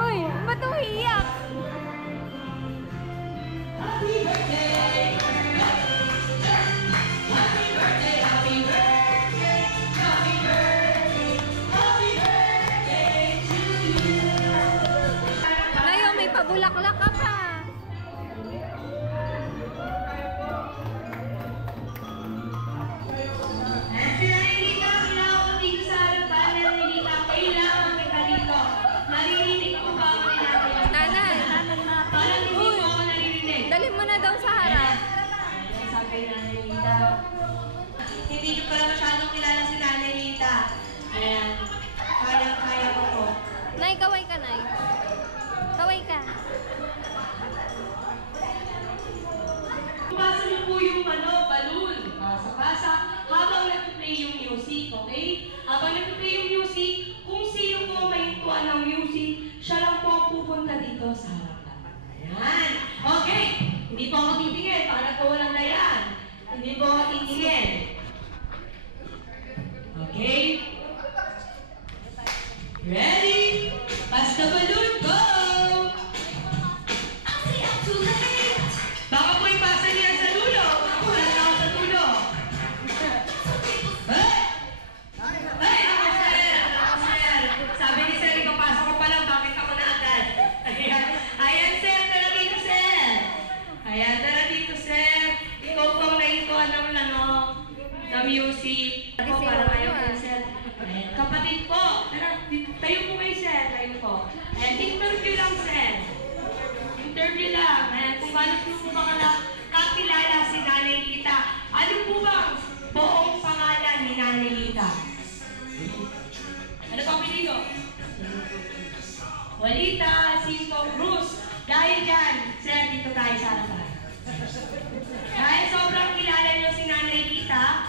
Uy, ba't umiiyak? Happy birthday! Happy birthday! Happy birthday! Happy birthday! Happy birthday to you! Ngayon, may pabulaklak ka pa. Hindi nyo pala masyadong kilala si Nanay Lita. Ayan. Kaya ko po. Nay, kaway ka, Nay. Kaway ka. Pasa niyo po yung balloon. Sa pasa, habang nag-play yung music, okay? Habang nag-play yung music, kung sino po may tuwan ng music, siya lang po ang pupunta dito sa harapan. Ayan. Okay. Hindi po ako titingin. Para po walang na yan. Hindi po ako titingin. Okay? Ready? Pass the balloon, go! Baka po ipasa niya sa dulo. Ako, wala na ako sa dulo. Hey! Hey, ako, sir! Ako, sir! Sabi ni sir, ikapasa ko pa lang, bakit ako na agad? Ayan, sir! Tara dito, sir! Ayan, tara dito, sir! Ikaw pong naikuan ng na music. Ako, parang ayaw ko, sir. Ayan, kapatid po! Tara, tayo po kayo, sir. Tayo po. Ayan, interview lang, sir. Interview lang. Ayan, kung paano po ba kakilala si Nanay Lita? Ano po bang buong pangalan ni Nanay Lita? Ano pang piligo? Walita Cinco Cruz. Dahil dyan, sir, dito tayo sa harapan. Dahil sobrang kilala nyo si Nanay Lita,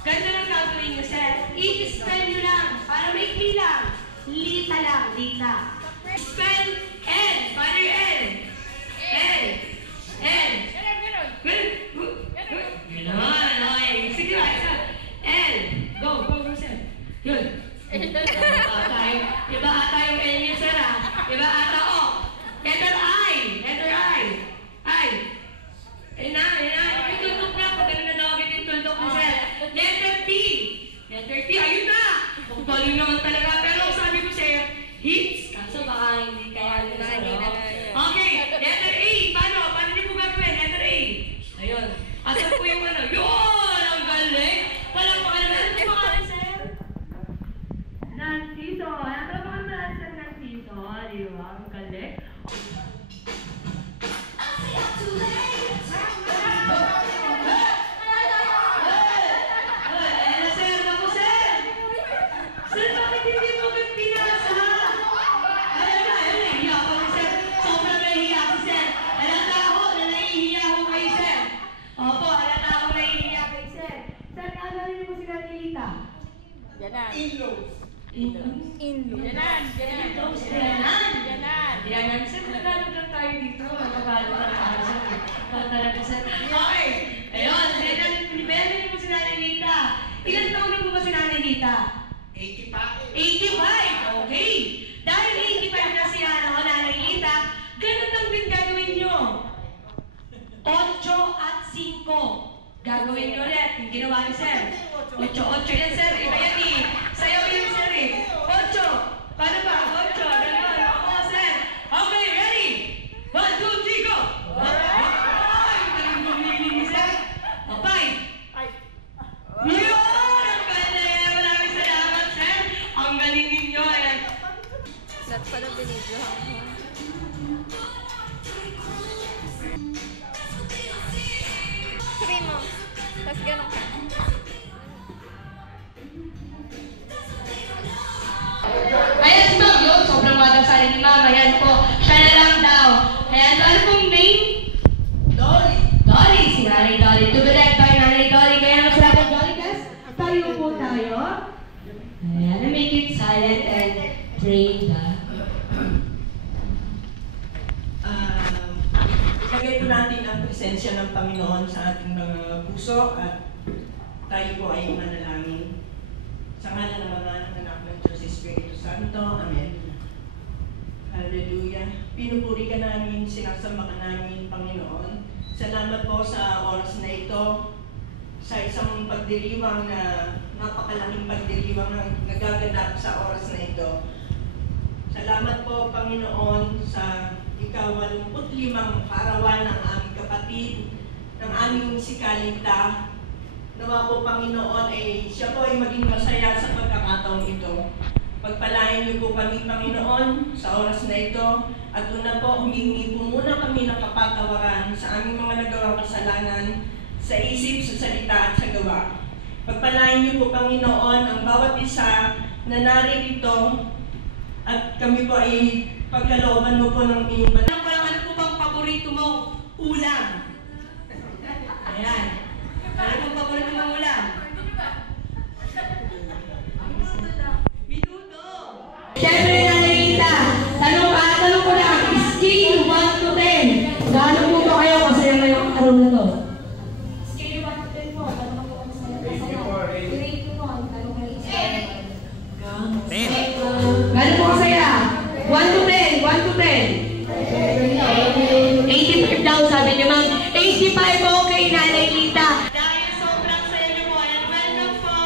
ganito lang gagawin nyo, sir. I-spell nyo lang, para may lang. Lita lang, Lita. Spell L. Paano yung L? L. L. Ganon. Okay. Sige ba, isa. L. Go, sir. Yun. Iba ata yung L niya, sir, ha? Iba ata, oh. Letter I. Letter I. I. Ayun na. Yung tuldok na. Pag ano na dawagin yung tuldok ni sir. Letter T. Letter T. Ayun na. Kung galing naman talaga. Pero sabi ko, sir, hits. Kaso baka hindi kaya nila. Okay. Letter A. Paano? Paano niyo po gagawin? Letter A. Ayun. Asan po yung ano? Yun! Ang galing. Walang pangalan. Ano yung pangalan, sir? Nanciso. Ano ba pangalan, sir? Nanciso. Di ba? Ang galing. Yanan. Sir, naglalog lang tayo dito. Naglalog lang tayo, sir. Talaga, sir. Okay. Ayun. Meron niyo po si Nanay Lita. Ilan taon na po ba si Nanay Lita? 85. 85? Okay. Dahil 85 na si Nanay Lita, ganun lang din gagawin nyo. 8 at 5. Gagawin nyo ulit. Yung ginawa ni sir. 8 yan, sir. Iba yan eh. Sayaw yun, sir eh. 8. Paano ba? 8. Ganun. Oo, sir. Okay, ready? 1, 2, 3, go! Alright! Galing bumili ni sir. 5. Yun! Ang galing! Maraming salamat, sir. Ang galing ninyo. Ayan. Lahat pala binidyohan ko. Sabihin mo. Tapos ganun ka. Ayan si Ma'am yun. Sobrang madasali ni Ma'am. Ayan po. Siya na lang daw. Ayan. So, ano pong name? Dolly. Dolly. Si Nanay Dolly. To be led by Nanay Dolly. Kaya naman sila po, Dolly, guys. Tayo po tayo. Ayan. And make it silent and pray the... Ilagay po natin ang presensya ng Panginoon sa ating mga puso at tayo po ay manalangin. Sa ngalan ng Ama, ng Anak, ng Diyos, Espiritu Santo. Amen. pinupuri ka namin, sinasamba ka namin, Panginoon. Salamat po sa oras na ito, sa isang pagdiriwang na napakalaking pagdiriwang na nagaganap sa oras na ito. Salamat po, Panginoon, sa ika-85 kaarawan ng aming kapatid, ng aming si Kalinta. Nawa po, Panginoon, siya po ay maging masaya sa pagkakataong ito. Pagpalain niyo po kami, Panginoon, sa oras na ito. At una po, humingi po muna kami ng kapatawaran sa aming mga nagawang kasalanan, sa isip, sa salita at sa gawa. Pagpalain niyo po, Panginoon, ang bawat isa na naririto at kami po ay pagkalooban mo po ng inyong banal. Ano po bang paborito mo? Ulam. Ayan. Ano pong paborito mong ulam? Minuto. Siyempre, Nanay, tanong ko lang, scale 1 to 10. Gaano po ba kayo masaya ngayong araw na to? Scale 1 to 10 po. Tanong ko kung sa'yo kasaya. Grade 2 po. Tanong ko lang sa'yo. Gaano po kasaya? 1 to 10. 1 to 10. 85 daw, sabi niyo, ma'am. 85, okay, Nanay Lita. Dahil sobrang saya niyo po, and welcome po.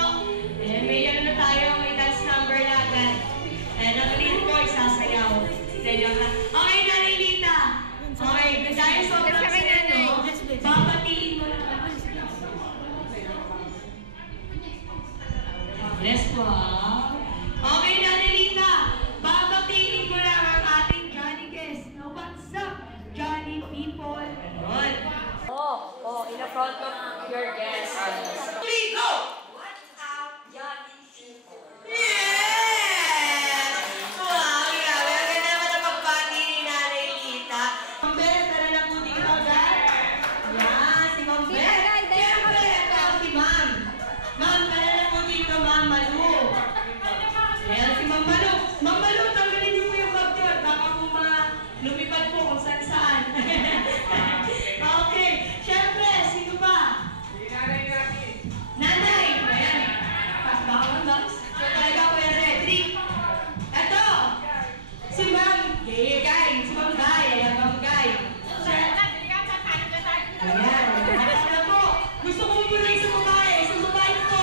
And may ano na tayo, may dance number na agad. And ang lead ko, isasayaw. Okay, Nanay Lita. Okay, dahil sobrang saya niyo, babatiin mo lang. Yes po. Okay, Nanay Lita. Babatiin mo lang ang ating Johnny guest. Now, what's up, Johnny people? Ganon. In the front of your guests. Please, go! What's up, Johnny people? Yes! Wow, grabe. Ang ganda naman ang pagbati ni Nanay Lita. Ma'am Beth, tara na po dito agad. Yan, si Ma'am Beth. Siyempre, ito si Ma'am. Ma'am, tara na po dito, Ma'am Malu. Ayan si Ma'am Malu. Ma'am Malu, tanggalin niyo po yung bag niyo at baka po lumipad po kung saan-saan. Okay. Siyempre, sino pa? Nanay. Ayan. Bawang box. So talaga po yan, Redri. Ito. Si Ma'am Gay. Si Ma'am Gay. Ayan, Ma'am Gay. Ayan. Alam po. Gusto ko po na isang babae. Isang babae po.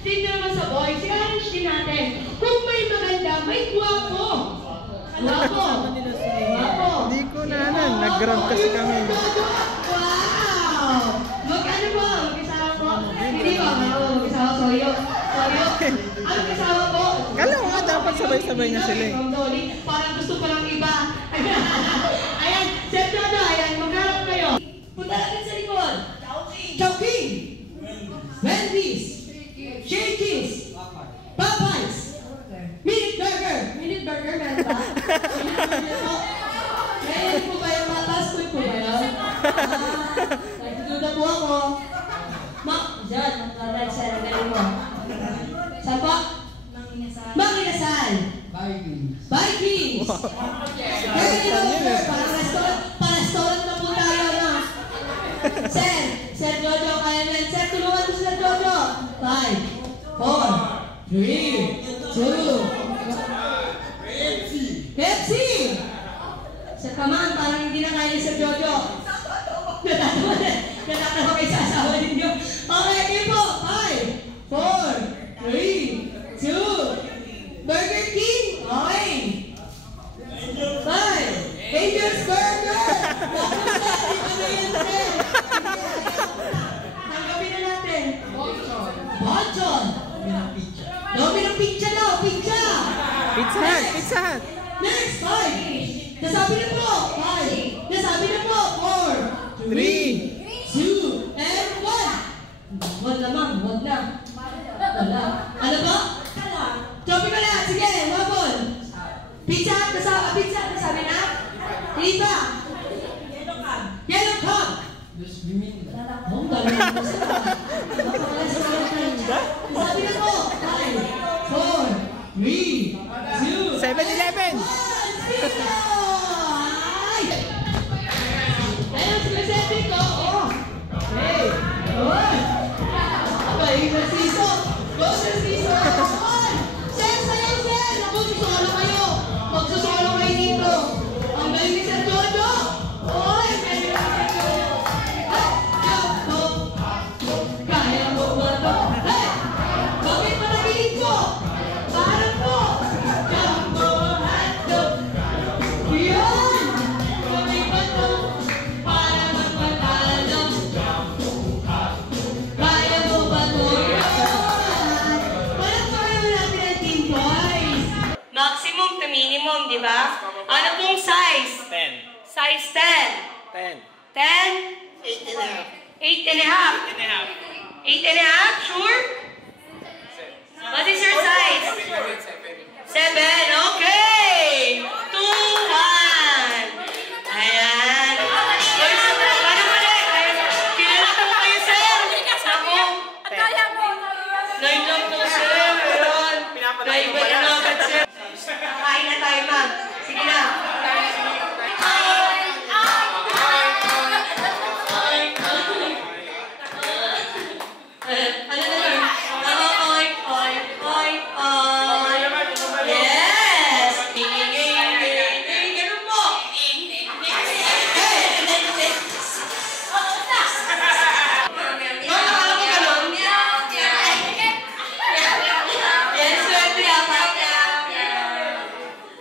Dito naman sa boy, challenge din natin. Kung may maganda, may guwapo. Guwapo. Guwapo. Hindi ko na nag-grab kasi kami. Wow! Mag-ano po? Mag-isawa po? Hindi ba? Mag-isawa, sorry. Ang kasama po? Kala ko nga dapat sabay-sabay na sila eh. Parang gusto pa lang iba. Ayan, Sir Dodo, ayan, magharap kayo. Punta natin sa likod. Chowking! Wendy's! Shakey's! Popeyes! Minute Burger! Minute Burger, meron ba? Meron po ba yung matas? Quick po ba yun? Nagduda po ako. Diyan, mag-alright sir, ang galing mo. Saan po? Manginasal. Vikings. Parang na po tayo, no? Sir Jojo, kaya yan. Sir, tulungan mo sila Jojo. 5, 4, 3, 2, Pepsi! Sir Kaman, parang hindi na kaya ni Sir Jojo. Natatawa kayo sa asawa ninyo. Okay, kayo po. 5, 4, 3, 2, Burger King. Okay. 5, Angel's Burger. Tanggapin na natin. Bonchon. Domino Pizza daw. Pizza. Pizza Hut! Pizza Hut! Next, 5. Nasabi na po. 5. Nasabi na po. 4, 3, 2, and 1. Wag na, ma'am. Wag na. Wala. Ano po? Sabi ko na. Sige, wabon. Pizza. Nasabi na? Iba. Yellow Cub. Oh, dami na po sila. Nasabi na po. 5, 4, 3, 2, 7-Eleven! ayun, specific ko. Oh. Hey. Good. Abay, nasiso. Go, nasiso. Sir, sayaw, sir. Ako, susolo kayo. Magsusolo kayo dito. minimum, di ba? Ano pong size? 10. Size 10. 10. 10? 8 and a half. 8 and a half. 8 and a half. 8 and a half? Sure? What is your size? 7. Okay. 2, 1. Ayan. Paano mali? Kilala po kayo, sir. Ako. Nine lang po, sir. Ayan. Naiba na agad, sir. Kain na tayo, ma'am. Sige na. Ano na yun? Oy, oy, oy, oy. Yes! Ganun po. Akala ko ganun? Yes, swerte yata.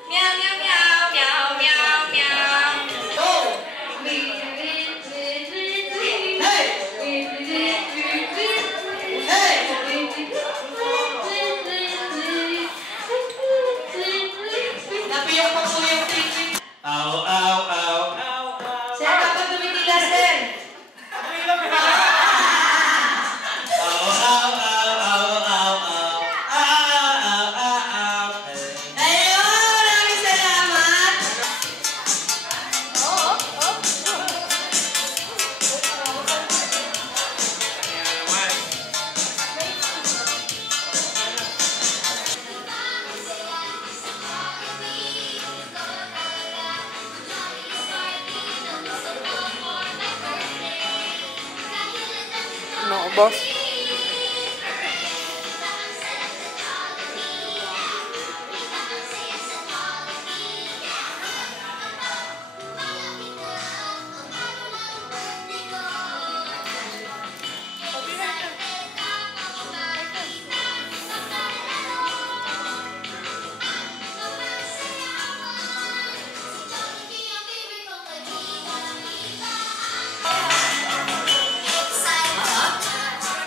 Meow, meow, meow, meow, meow, meow. Go! Napiyok pa po yung titi. Ow, ow, ow, ow, ow. Sir, dapat tumitila, sir. Ow, ow, ow, ow, ow, ow. Ow, ow, ow, ow. Ayun! Maraming salamat! Ano, boss?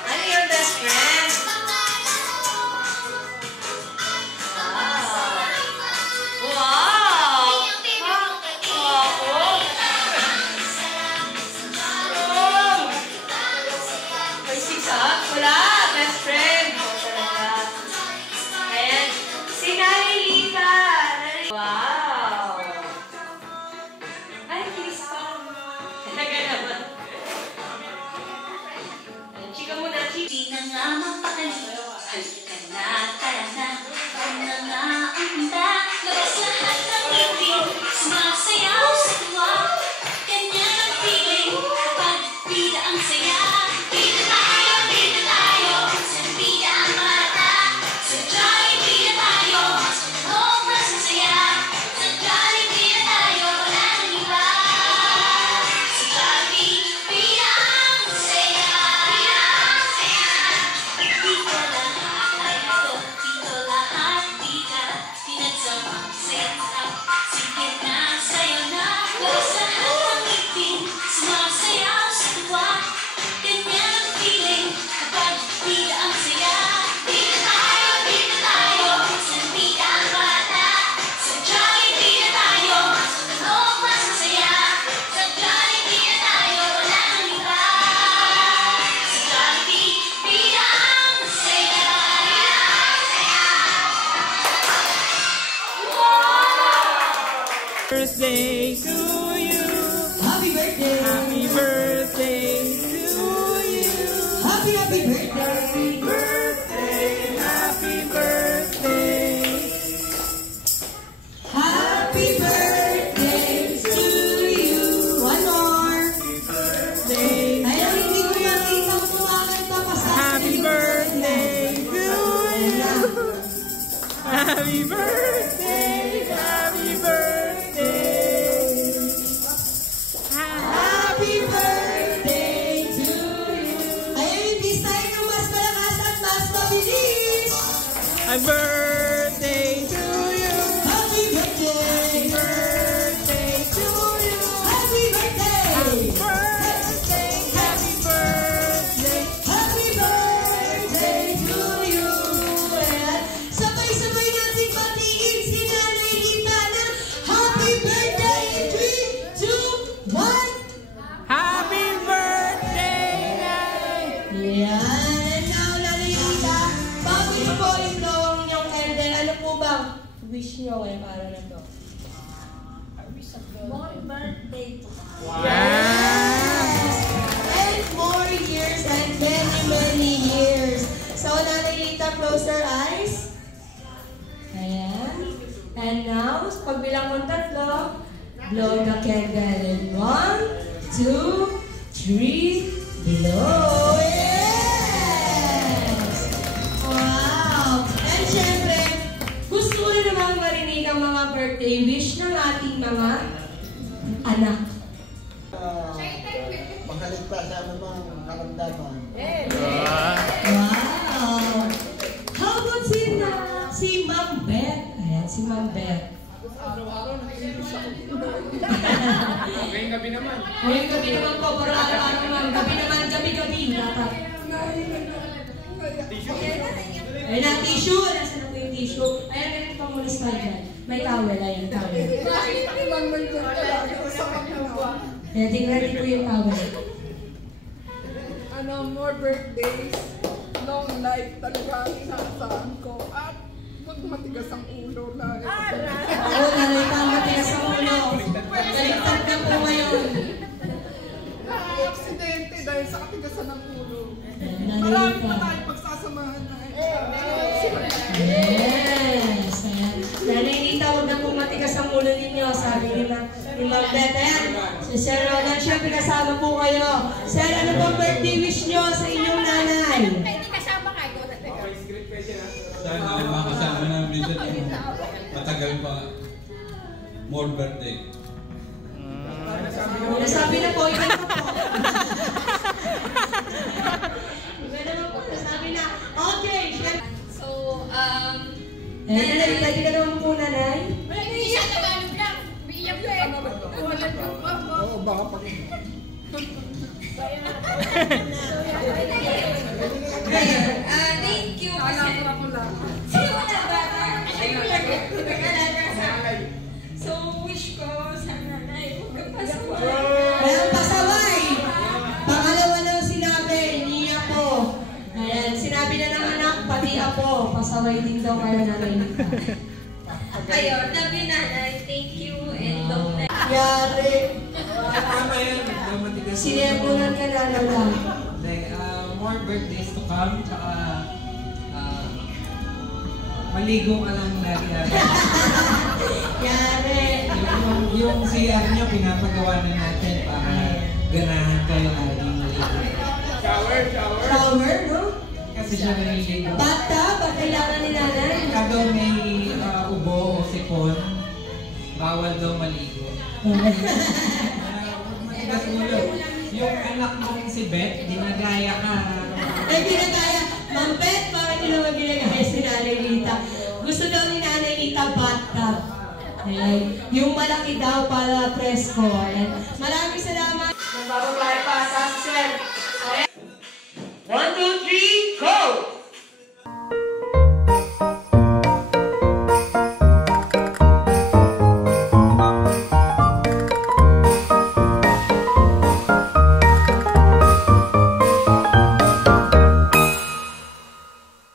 Ano your best friend? Wow! Wow! May sisap? Wala! Best friend! Talaga. Ayan. Si Nanay Lita! Wow! Ay, kiss pa. Talaga naman. Chika muna, chika. Di na nga mapakali, halika na, tara na, huwag na nga ang handa, labas lahat ng ngipin, sumasayaw sa tuwa, ganyan ang feeling, kapag bida ang saya, bida tayo, sa bida ang mata, sa Jolly bida tayo, oh, mas masaya, sa Jolly bida tayo, wala nang iba, sa Jolly bida ang saya. Dito lahat bida, pinagsamang saya. Sige na, sayo na, labas lahat ng ngipin, sumasayaw sa tuwa. Ganyan ang feeling, kapag bida ang saya. Bida tayo, sa bida ang bata, sa Jolly bida tayo, mas tunog, mas masaya. Sa Jolly bida tayo, wala nang iba. Sa Jolly bida ang saya. Birthday to you. Happy birthday! Happy birthday to you. Happy birthday! Happy birthday. Happy birthday. Happy birthday to you! One more! Birthday. Ayun, hindi ko nakita mo kumakanta pa sa Happy birthday to you. Happy birthday. Happy birthday. Happy birthday to you! Ayun, ibig tayo ng mas malakas at mas mabilis! Happy birthday to you. Happy birthday! Happy birthday to you. Happy birthday! Happy birthday. Happy birthday. Happy birthday to you! Ayan. Sabay-sabay natin batiin Happy birthday in 3, 2, 1. Happy birthday, Nay! Yan. And now, Nanay, bago niyo po i-blow ang inyong candle, ano po ba wish niyo ngayong araw na to? More birthday to Yes! And more years and many, many years. So, Nanay Lita, close your eyes. Ayan. And now, pagbilang mo 3, blow the candle in 1, 2, 3, blow. Yes! Wow! And syempre, gusto ko rin naman marinig ang mga birthday wish ng ating mga anak. Makaligtas sa anumang karamdaman. Wow! How about si Ma'am Beth? Ayan, si Ma'am Beth. Ngayong gabi naman. Ngayong gabi naman po, pero araw-araw naman. Gabi naman, gabi-gabi. Dapat. Ayan ang tissue. Nasaan na po yung tissue? Ayan, meron pang munistal dyan. May towel. Ayan, towel. Ayan, tingnan po yung towel. More birthdays, long life talaga ang inaasahan ko. At magmatigas ang ulo lagi. Oo, nalita ang matigas ang ulo. Baliktad na po ngayon. Na-aksidente dahil sa katigasan ng ulo. Marami Nalita. pa tayo pagsasamahan na. Yes! Ayan. Nanay Nita, huwag na pong matigas ang ulo ninyo. Sabi ni Ma'am Beth. Ayan. Si Sir Roland, syempre kasama po kayo. Sir, ano pong birthday wish nyo sa inyong nanay? Hindi kasama ka. Dahil may mga kasama namin dyan, matagal pa. More birthday. Nasabi na po, iba naman po. Iba naman po, nasabi na. Okay, syempre. So, Ayan, nanay, pwede ka naman po, nanay. iyak ka ba? Iyak ka eh. Oo, baka pag... Thank you. Alam ko lang. So, wish ko sa nanay, huwag kang pasaway. Walang pasaway. Pangalawa na sinabi, niya po. Ayan, sinabi na ng anak, pati ako. Pasaway din daw kayo, nanay Nita. Ayun, love you nanay. Thank you and long life. Yari. Tama yan. Matigas. Sinebunan ka na lang. More birthdays to come. Tsaka maligo ka lang lagi. Yari. Yung CR niya pinapagawa na natin para ganahan kayo lagi maligo. Shower, no? Kasi siya naliligo. Bata, ba't kailangan ni nanay? Kada may ubo o sipon, bawal daw maligo. Matigas ulo. Yung anak mong si Beth, dinagaya ka. Eh, ginagaya. Ma'am Beth, bakit nyo naman ginagaya si nanay Nita? Gusto daw ni nanay Nita bathtub. Ayan. Yung malaki daw para presko. Ayan. Maraming salamat.